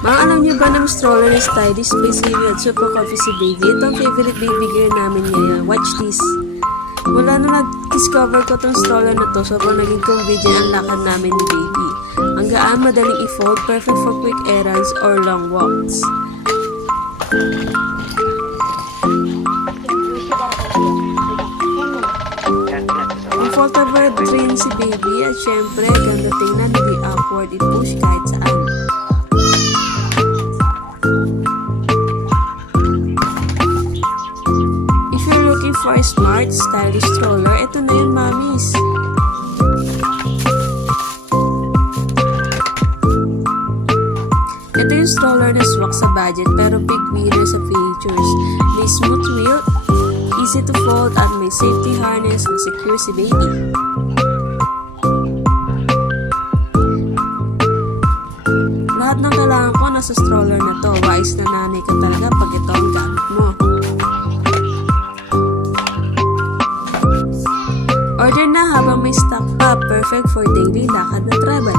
Mga alam niyo ba ng stroller na stylish, basically at super comfy si baby? Ito ang favorite baby gear namin ngayon. Watch this. Mula na nag-discover ko tong stroller na to, sobrang naging convenient ang lakad namin ni baby. Ang gaan, madaling i-fold, perfect for quick errands or long walks. Comfortable train si baby at syempre, ganda tingnan, hindi awkward i-push kahit saan. If you're looking for a smart, stylish stroller, ito na yun, mommies. Ito yung stroller na swak sa budget pero big winner sa features. May smooth wheel, easy to fold at may safety harness na secure si baby. Lahat ng kailangan ko nasa stroller na to. Wise na nanay ka talaga pag ito ang gamit mo. Order na habang may stock pa. Perfect for daily lakad na travel.